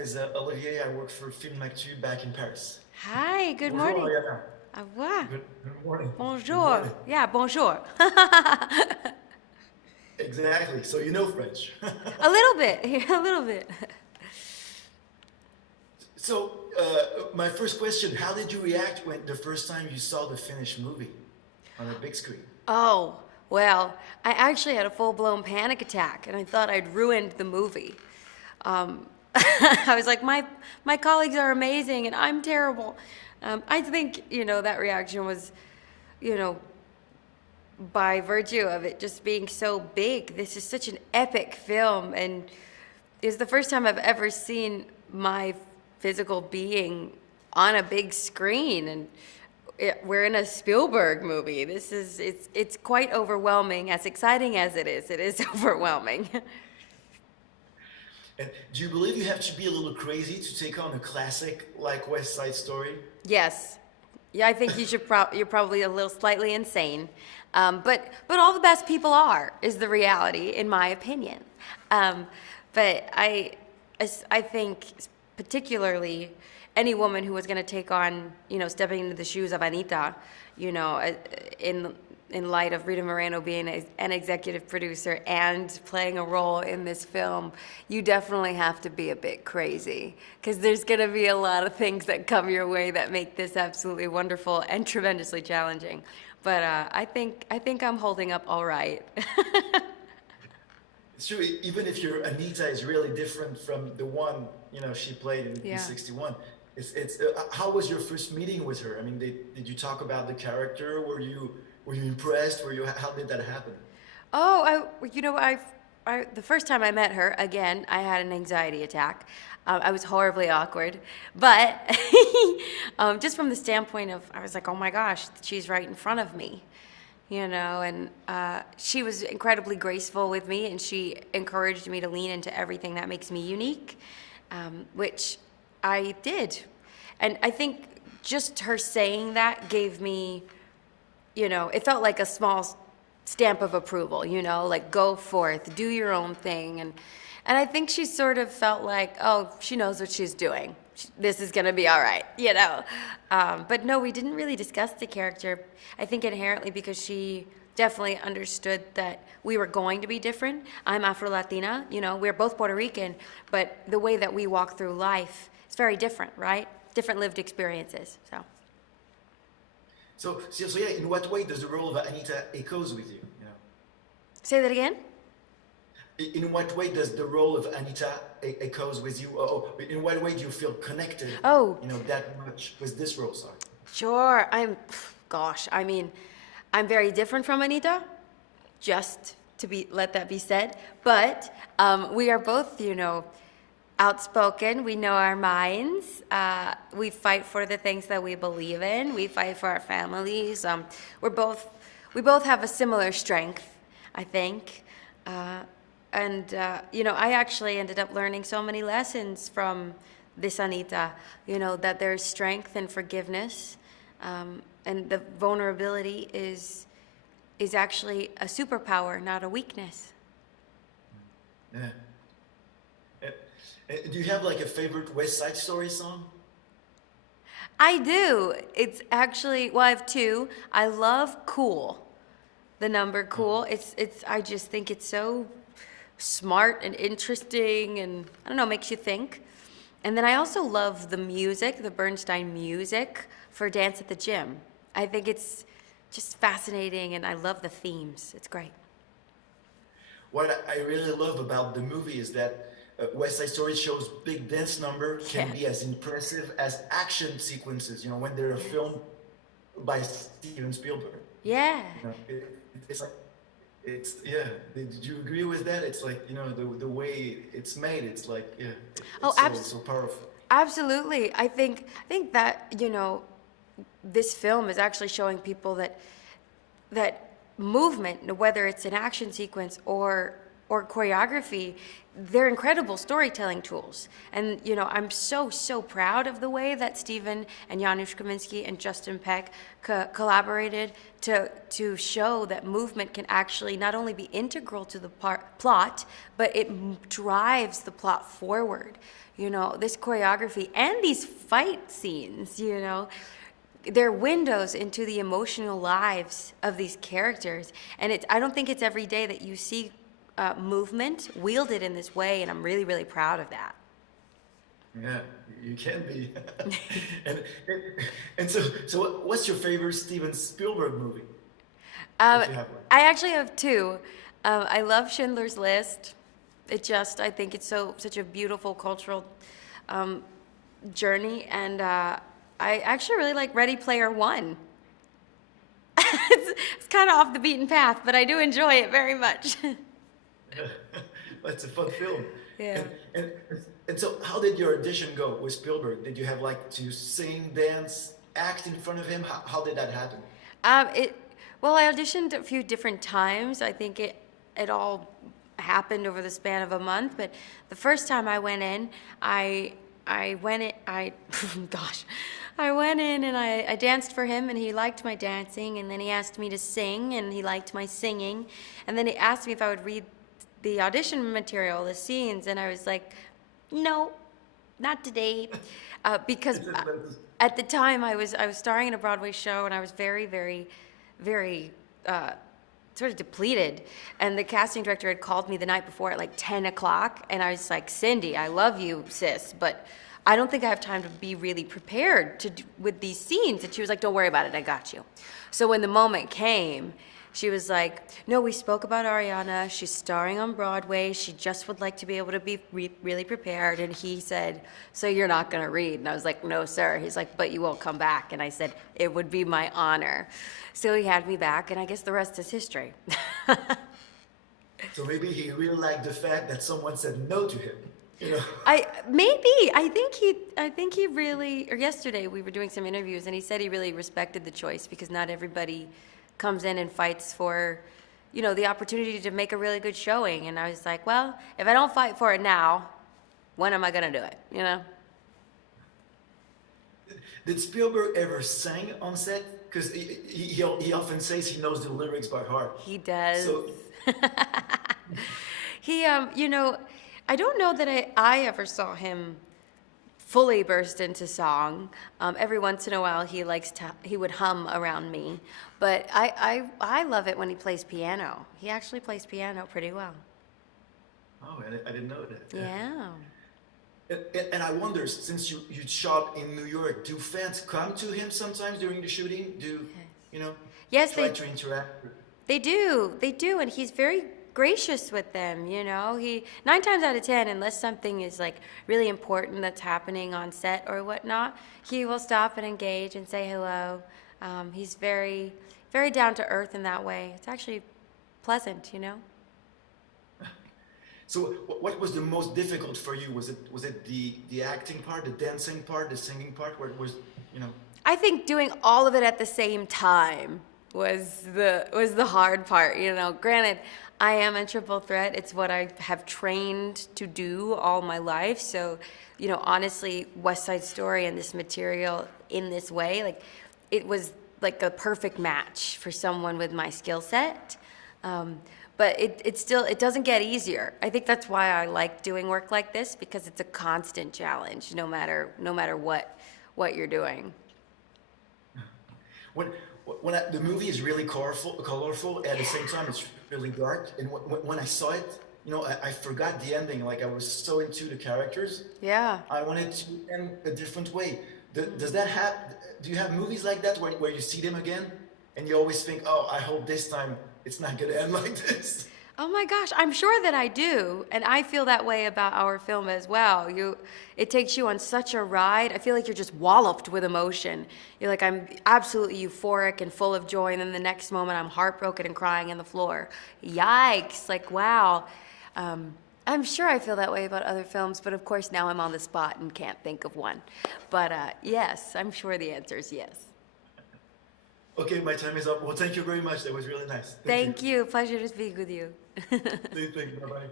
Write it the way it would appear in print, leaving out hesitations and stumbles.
is Olivier. I work for Film Actu back in Paris. Hi, good Bonjour, morning. Ariana. Au revoir. Good morning. Good Bonjour. morning. Yeah, bonjour. Exactly. So you know French. A little bit, a little bit. So my first question: how did you react when the first time you saw the finished movie on a big screen? Oh, well, I actually had a full-blown panic attack, and I thought I'd ruined the movie. I was like, my colleagues are amazing, and I'm terrible. I think, that reaction was, you know, by virtue of it just being so big. This is such an epic film, and it's the first time I've ever seen my physical being on a big screen, and we're in a Spielberg movie. It's quite overwhelming. As exciting as it is overwhelming. And do you believe you have to be a little crazy to take on a classic like West Side Story? Yes. Yeah, I think you're probably a little slightly insane. But all the best people is the reality, in my opinion. But I think particularly any woman who was going to take on, stepping into the shoes of Anita, in light of Rita Moreno being an executive producer and playing a role in this film, you definitely have to be a bit crazy, because there's going to be a lot of things that come your way that make this absolutely wonderful and tremendously challenging. But I think I'm holding up all right. It's true. Even if your Anita is really different from the one she played in Yeah. 61. It's how was your first meeting with her? I mean, did you talk about the character? Were you impressed? How did that happen? Oh, the first time I met her, again, I had an anxiety attack. I was horribly awkward, but just from the standpoint of, I was like, oh my gosh, she's right in front of me, and she was incredibly graceful with me, and she encouraged me to lean into everything that makes me unique, which I did. And I think just her saying that gave me, it felt like a small stamp of approval, like go forth, do your own thing. And I think she sort of felt like, oh, she knows what she's doing. This is going to be all right, But no, we didn't really discuss the character, I think inherently because she definitely understood that we were going to be different. I'm Afro-Latina, we're both Puerto Rican, but the way that we walk through life is very different, right? Different lived experiences, so. So yeah, in what way does the role of Anita echoes with you? Say that again? In what way does the role of Anita echoes with you? In what way do you feel connected? Oh. That much with this role? Sorry. Sure. I'm very different from Anita, just to let that be said. But we are both, outspoken. We know our minds. We fight for the things that we believe in. We fight for our families. We both have a similar strength, I think. I actually ended up learning so many lessons from this Anita, that there's strength and forgiveness, and the vulnerability is actually a superpower, not a weakness. Yeah. Do you have like a favorite West Side Story song? I do. It's actually, well, I have two. I love Cool, the number Cool. I just think it's so smart and interesting, and I don't know, makes you think. And then I also love the music, the Bernstein music for Dance at the Gym. I think it's just fascinating, and I love the themes. It's great. What I really love about the movie is that West Side Story shows big dance number can Yeah. be as impressive as action sequences, when they're filmed by Steven Spielberg. Yeah. It's like, yeah. Did you agree with that? It's like, the way it's made, it's like, yeah, so powerful. Absolutely. I think that, this film is actually showing people that movement, whether it's an action sequence or choreography, they're incredible storytelling tools. And, you know, I'm so proud of the way that Steven and Janusz Kaminski and Justin Peck collaborated to show that movement can actually not only be integral to the plot, but it drives the plot forward. You know, this choreography and these fight scenes, you know, they're windows into the emotional lives of these characters. And I don't think it's every day that you see movement wielded in this way, and I'm really proud of that. Yeah, you can be. and, and so what's your favorite Steven Spielberg movie? If you have one. I actually have two. I love Schindler's List. I think it's such a beautiful cultural journey, and I actually really like Ready Player One. It's kind of off the beaten path, but I do enjoy it very much. It's a fun film. Yeah. And so how did your audition go with Spielberg? Did you have like to sing, dance, act in front of him? How did that happen? Well, I auditioned a few different times. I think it all happened over the span of a month, but the first time I went in, I went in and I danced for him, and he liked my dancing, and then he asked me to sing, and he liked my singing, and then he asked me if I would read the audition material, the scenes, and I was like, no, not today, because at the time I was starring in a Broadway show, and I was very sort of depleted, and the casting director had called me the night before at like 10 o'clock, and I was like, Cindy, I love you, sis, but I don't think I have time to be really prepared with these scenes. And she was like, don't worry about it, I got you. So when the moment came, she was like, no, we spoke about Ariana, she's starring on Broadway, she just would like to be able to be really prepared. And he said, so you're not gonna read? And I was like, no, sir. He's like, but you won't come back. And I said, it would be my honor. So he had me back, and I guess the rest is history. So maybe he really liked the fact that someone said no to him. You know? I think he really, or yesterday we were doing some interviews, and he said he really respected the choice, because not everybody comes in and fights for, you know, the opportunity to make a really good showing. And I was like, well, if I don't fight for it now, when am I gonna do it, you know? Did Spielberg ever sing on set? Because he often says he knows the lyrics by heart. He does. So, He, you know, I don't know that I ever saw him fully burst into song. Every once in a while, he would hum around me. But I love it when he plays piano. He actually plays piano pretty well. oh, I didn't know that. Yeah. And I wonder, since you shot in New York, do fans come to him sometimes during the shooting? Yes, Try to interact? They do, and he's very gracious with them, you know. 9 times out of 10, unless something is like really important that's happening on set or whatnot, he will stop and engage and say hello. He's very down to earth in that way. It's actually pleasant, you know. So what was the most difficult for you? Was it the acting part, the dancing part, the singing part? Where it was, you know? I think doing all of it at the same time was the hard part, you know. Granted, I am a triple threat. It's what I have trained to do all my life. So, you know, honestly, West Side Story and this material in this way, like, it was like a perfect match for someone with my skill set. But it doesn't get easier. I think that's why I like doing work like this, because it's a constant challenge, no matter what you're doing. When the movie is really colorful, at the same time it's really dark. And when I saw it, you know, I forgot the ending. Like, I was so into the characters. Yeah. I wanted to end a different way. Does that happen? Do you have movies like that where you see them again, and you always think, oh, I hope this time it's not gonna end like this? Oh my gosh, I'm sure that I do, and I feel that way about our film as well. It takes you on such a ride. I feel like you're just walloped with emotion. You're like, I'm absolutely euphoric and full of joy, and then the next moment I'm heartbroken and crying on the floor. Yikes, like, wow. I'm sure I feel that way about other films, but of course now I'm on the spot and can't think of one. But yes, I'm sure the answer is yes. Okay, my time is up. Well, thank you very much. That was really nice. Thank you. Pleasure to speak with you. Thank you. Bye-bye.